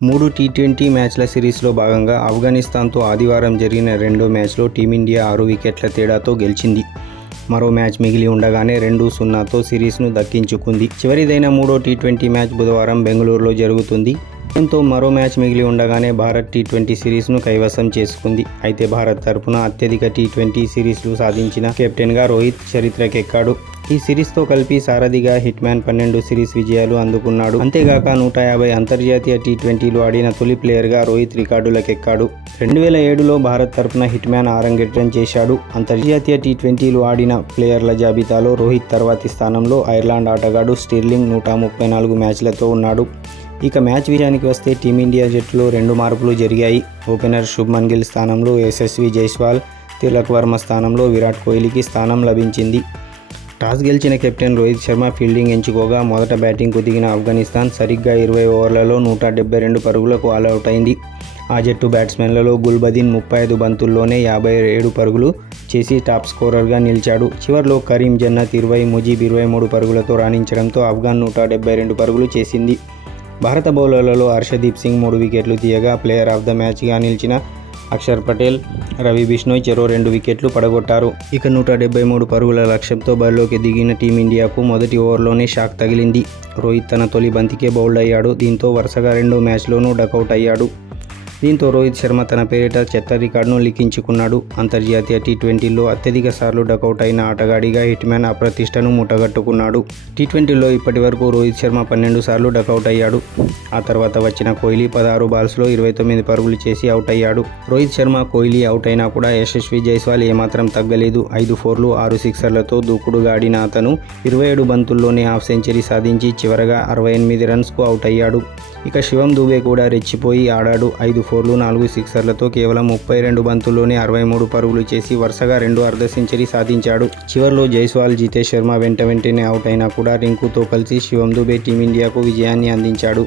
3 T20 మ్యాచ్ల సిరీస్లో భాగంగా ఆఫ్ఘనిస్తాన్తో ఆదివారం జరిగిన రెండో మ్యాచ్లో టీమిండియా 6 వికెట్ల తేడాతో గెలిచింది. మరో మ్యాచ్ మిగిలి ఉండగానే 2-0తో సిరీస్ను దక్కించుకుంది. చివరిదైన మూడో టీ20 మ్యాచ్ బుధవారం బెంగళూరులో జరుగుతుంది. దీంతో మరో మ్యాచ్ మిగిలి ఉండగానే భారత్ టీ20 సిరీస్ను కైవసం చేసుకుంది. అయితే భారత్ తరపున అత్యధిక టీ20 సిరీస్లు సాధించిన కెప్టెన్గా రోహిత్ చరిత్రకెక్కాడు. ఈ సిరీస్తో కలిపి సారథిగా హిట్మ్యాన్ 12 సిరీస్ విజయాలు అందుకున్నాడు. అంతేగాక 150 అంతర్జాతీయ టీ20లు ఆడిన తొలి ప్లేయర్గా రోహిత్ రికార్డులకెక్కాడు. 2007లో భారత్ తరపున హిట్మ్యాన్ అరంగేట్రం చేశాడు. అంతర్జాతీయ టీ20లు ఆడిన ప్లేయర్ల జాబితాలో రోహిత్ తర్వాతి స్థానంలో ఐర్లాండ్ ఆటగాడు స్టిర్లింగ్ 134 మ్యాచ్లతో ఉన్నాడు. ఇక మ్యాచ్ విషయానికి వస్తే టీమిండియా జట్టులో 2 మార్పులు జరిగాయి. ఓపెనర్ శుభ్మన్ గిల్ స్థానంలో యశస్వి జైస్వాల్, తిలక్ వర్మ స్థానంలో విరాట్ కోహ్లీకి స్థానం లభించింది. టాస్ గెలిచిన కెప్టెన్ రోహిత్ శర్మ ఫీల్డింగ్ ఎంచుకోగా మొదట బ్యాటింగ్కు దిగిన ఆఫ్ఘనిస్తాన్ సరిగ్గా 20 ఓవర్లలో 172 పరుగులకు ఆలౌట్ అయింది. ఆ జట్టు బ్యాట్స్మెన్లలో గుల్బదీన్ 35 బంతుల్లోనే 57 పరుగులు చేసి టాప్ స్కోరర్గా నిలిచాడు. చివర్లో కరీం జన్నత్ 20, ముజీబ్ 23 పరుగులతో రాణించడంతో ఆఫ్ఘన్ 172 పరుగులు చేసింది. భారత బౌలర్లలో హర్షదీప్ సింగ్ 3 వికెట్లు తీయగా ప్లేయర్ ఆఫ్ ద మ్యాచ్గా నిలిచిన అక్షర్ పటేల్, రవి బిష్ణోయ్ చెరో 2 వికెట్లు పడగొట్టారు. ఇక 173 పరుగుల లక్ష్యంతో బరిలోకి దిగిన టీమిండియాకు మొదటి ఓవర్లోనే షాక్ తగిలింది. రోహిత్ తన తొలి బంతికే బౌల్డ్ అయ్యాడు. దీంతో వరుసగా రెండో మ్యాచ్లోనూ డకౌట్ అయ్యాడు. దీంతో రోహిత్ శర్మ తన పేరిట చెత్త రికార్డును లిఖించుకున్నాడు. అంతర్జాతీయ టీ20లో అత్యధిక సార్లు డకౌట్ అయిన ఆటగాడిగా హిట్మ్యాన్ అప్రతిష్టను ముట్టగట్టుకున్నాడు. టీ20లో ఇప్పటి వరకు రోహిత్ శర్మ 12 సార్లు డకౌట్ అయ్యాడు. ఆ తర్వాత వచ్చిన కోహ్లీ 16 బాల్స్లో 29 పరుగులు చేసి అవుట్ అయ్యాడు. రోహిత్ శర్మ, కోహ్లీ అవుట్ అయినా కూడా యశస్వి జైస్వాల్ ఏమాత్రం తగ్గలేదు. 5 ఫోర్లు 6 సిక్సర్లతో దూకుడుగా ఆడిన అతను 27 బంతుల్లోనే హాఫ్ సెంచరీ సాధించి చివరగా 68 రన్స్కు అవుట్ అయ్యాడు. ఇక శివం దూబే కూడా రెచ్చిపోయి ఆడాడు. 5 ఫోర్లు 4 సిక్సర్లతో కేవలం 32 బంతుల్లోనే 63 పరుగులు చేసి వరుసగా 2 అర్ధ సెంచరీ సాధించాడు. చివర్లో జైస్వాల్, జితేష్ శర్మ వెంటనే అవుట్ అయినా కూడా రింకుతో కలిసి శివం దూబే టీమిండియాకు విజయాన్ని అందించాడు.